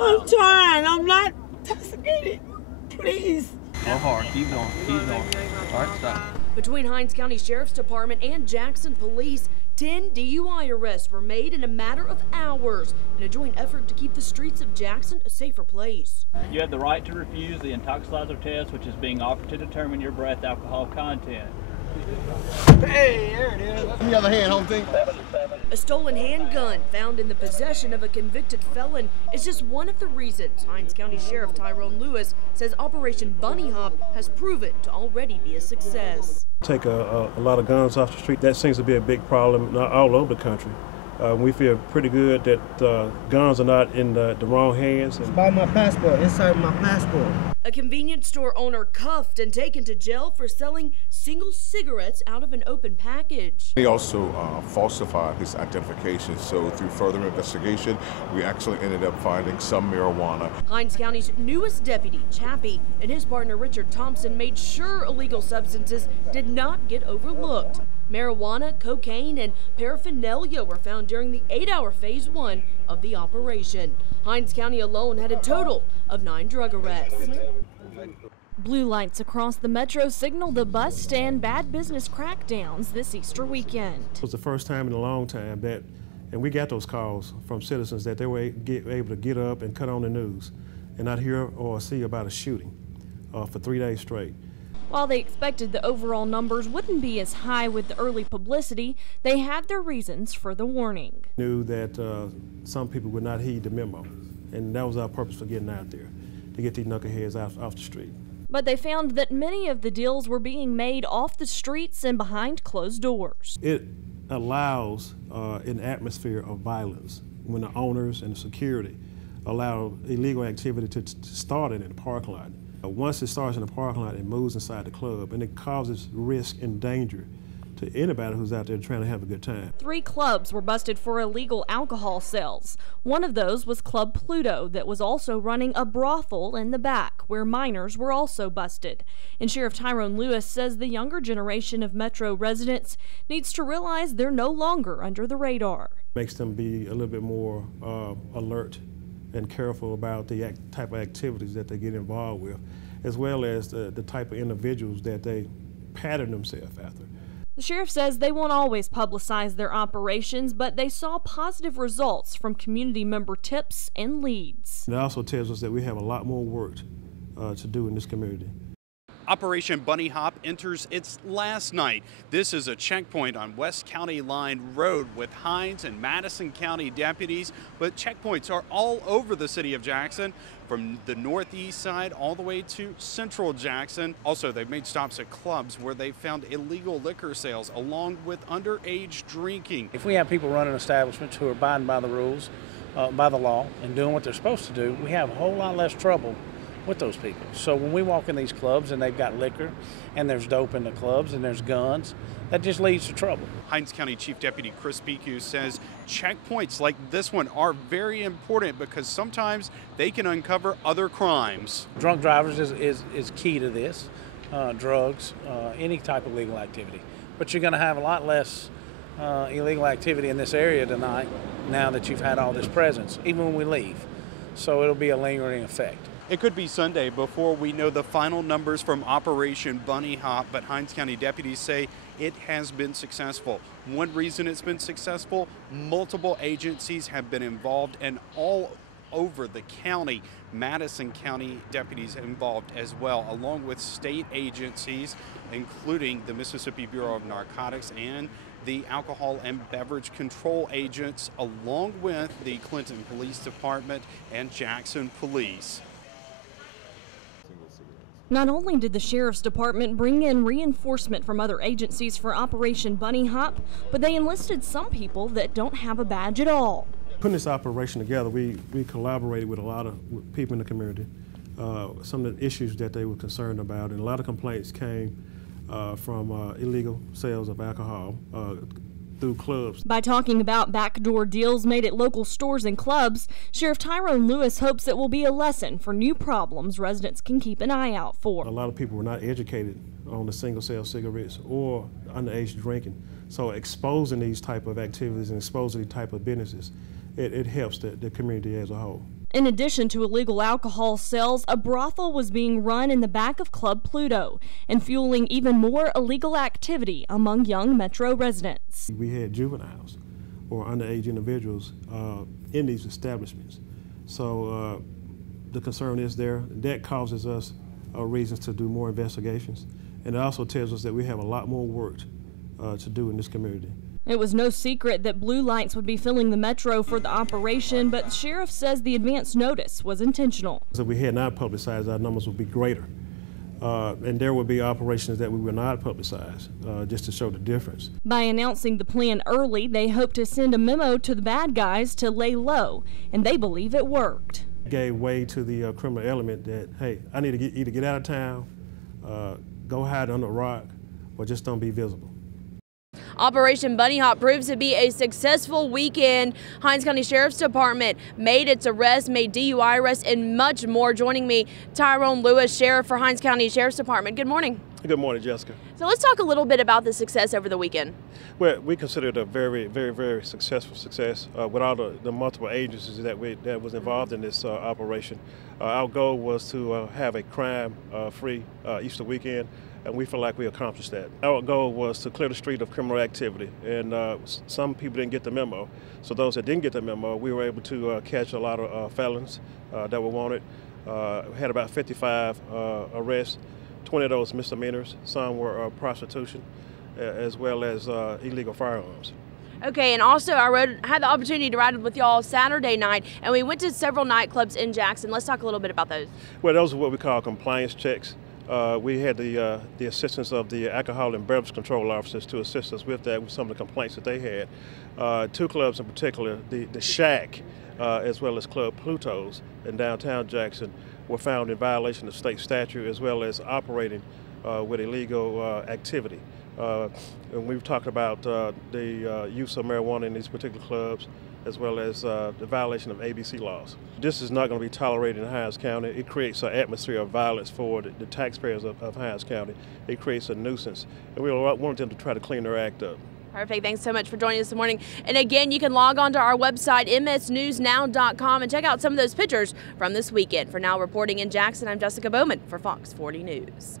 I'm trying. I'm not intoxicated. Please. Go hard. Keep going. Keep going. All right, stop. Between Hinds County Sheriff's Department and Jackson Police, 10 DUI arrests were made in a matter of hours in a joint effort to keep the streets of Jackson a safer place. You have the right to refuse the intoxilizer test, which is being offered to determine your breath alcohol content. Hey, there it is. On the other hand, home thing. A stolen handgun found in the possession of a convicted felon is just one of the reasons Hinds County Sheriff Tyrone Lewis says Operation Bunny Hop has proven to already be a success. Take a lot of guns off the street. That seems to be a big problem all over the country. We feel pretty good that guns are not in the wrong hands. It's by my passport, inside my passport. A convenience store owner cuffed and taken to jail for selling single cigarettes out of an open package. He also falsified his identification, so through further investigation, we actually ended up finding some marijuana. Hinds County's newest deputy, Chappie, and his partner Richard Thompson made sure illegal substances did not get overlooked. Marijuana, cocaine, and paraphernalia were found during the 8-hour phase 1 of the operation. Hinds County alone had a total of 9 drug arrests. Blue lights across the metro signal the bust and bad business crackdowns this Easter weekend. It was the first time in a long time that, and we got those calls from citizens that they were able to get up and cut on the news and not hear or see about a shooting for 3 days straight. While they expected the overall numbers wouldn't be as high with the early publicity, they had their reasons for the warning. Knew that some people would not heed the memo, and that was our purpose for getting out there, to get these knuckleheads off the street. But they found that many of the deals were being made off the streets and behind closed doors. It allows an atmosphere of violence when the owners and the security allow illegal activity to start in the parking lot. Once it starts in the parking lot, it moves inside the club, and it causes risk and danger to anybody who's out there trying to have a good time. 3 clubs were busted for illegal alcohol sales. One of those was Club Pluto, that was also running a brothel in the back, where minors were also busted. And Sheriff Tyrone Lewis says the younger generation of Metro residents needs to realize they're no longer under the radar. Makes them be a little bit more alert and careful about the type of activities that they get involved with, as well as the type of individuals that they pattern themselves after. The sheriff says they won't always publicize their operations, but they saw positive results from community member tips and leads. It also tells us that we have a lot more work to do in this community. Operation Bunny Hop enters its last night. This is a checkpoint on West County Line Road with Hinds and Madison County deputies, but checkpoints are all over the city of Jackson, from the northeast side all the way to central Jackson. Also, they've made stops at clubs where they found illegal liquor sales along with underage drinking. If we have people running establishments who are abiding by the rules, by the law, and doing what they're supposed to do, we have a whole lot less trouble with those people. So when we walk in these clubs and they've got liquor and there's dope in the clubs and there's guns, that just leads to trouble. Hinds County Chief Deputy Chris Picu says checkpoints like this one are very important because sometimes they can uncover other crimes. Drunk drivers is key to this, drugs, any type of illegal activity. But you're going to have a lot less illegal activity in this area tonight now that you've had all this presence, even when we leave. So it'll be a lingering effect. It could be Sunday before we know the final numbers from Operation Bunny Hop, but Hinds County deputies say it has been successful. One reason it's been successful, multiple agencies have been involved, and all over the county, Madison County deputies involved as well, along with state agencies, including the Mississippi Bureau of Narcotics and the Alcohol and Beverage Control agents, along with the Clinton Police Department and Jackson Police. Not only did the Sheriff's Department bring in reinforcement from other agencies for Operation Bunny Hop, but they enlisted some people that don't have a badge at all. Putting this operation together, we collaborated with a lot of people in the community, some of the issues that they were concerned about, and a lot of complaints came from illegal sales of alcohol through clubs. By talking about backdoor deals made at local stores and clubs, Sheriff Tyrone Lewis hopes it will be a lesson for new problems residents can keep an eye out for. A lot of people were not educated on the single-sale cigarettes or underage drinking, so exposing these type of activities and exposing these type of businesses, it helps the community as a whole. In addition to illegal alcohol sales, a brothel was being run in the back of Club Pluto and fueling even more illegal activity among young Metro residents. We had juveniles or underage individuals in these establishments. So the concern is there. That causes us reasons to do more investigations. And it also tells us that we have a lot more work to do in this community. It was no secret that blue lights would be filling the Metro for the operation, but the sheriff says the advance notice was intentional. If we had not publicized, our numbers would be greater. And there would be operations that we would not publicize, just to show the difference. By announcing the plan early, they hope to send a memo to the bad guys to lay low, and they believe it worked. It gave way to the criminal element that, hey, I need to either get out of town, go hide under a rock, or just don't be visible. Operation Bunny Hop proves to be a successful weekend. Hinds County Sheriff's Department made its arrest, made DUI arrests, and much more. Joining me, Tyrone Lewis, Sheriff for Hinds County Sheriff's Department. Good morning. Good morning, Jessica. So let's talk a little bit about the success over the weekend. Well, we consider it a very, very, very successful success with all the multiple agencies that was involved in this operation. Our goal was to have a crime-free Easter weekend, and we feel like we accomplished that. Our goal was to clear the street of criminal activity, and some people didn't get the memo. So those that didn't get the memo, we were able to catch a lot of felons that were wanted. We had about 55 arrests, 20 of those misdemeanors. Some were prostitution, as well as illegal firearms. Okay, and also I had the opportunity to ride with y'all Saturday night, and we went to several nightclubs in Jackson. Let's talk a little bit about those. Well, those are what we call compliance checks. We had the assistance of the alcohol and beverage control officers to assist us with that, with some of the complaints that they had. Two clubs in particular, the Shack, as well as Club Pluto's in downtown Jackson, were found in violation of state statute, as well as operating with illegal activity. And we've talked about the use of marijuana in these particular clubs, as well as the violation of ABC laws. This is not going to be tolerated in Hinds County. It creates an atmosphere of violence for the taxpayers of Hinds County. It creates a nuisance, and we want them to try to clean their act up. Perfect. Thanks so much for joining us this morning. And again, you can log on to our website, msnewsnow.com, and check out some of those pictures from this weekend. For now, reporting in Jackson, I'm Jessica Bowman for Fox 40 News.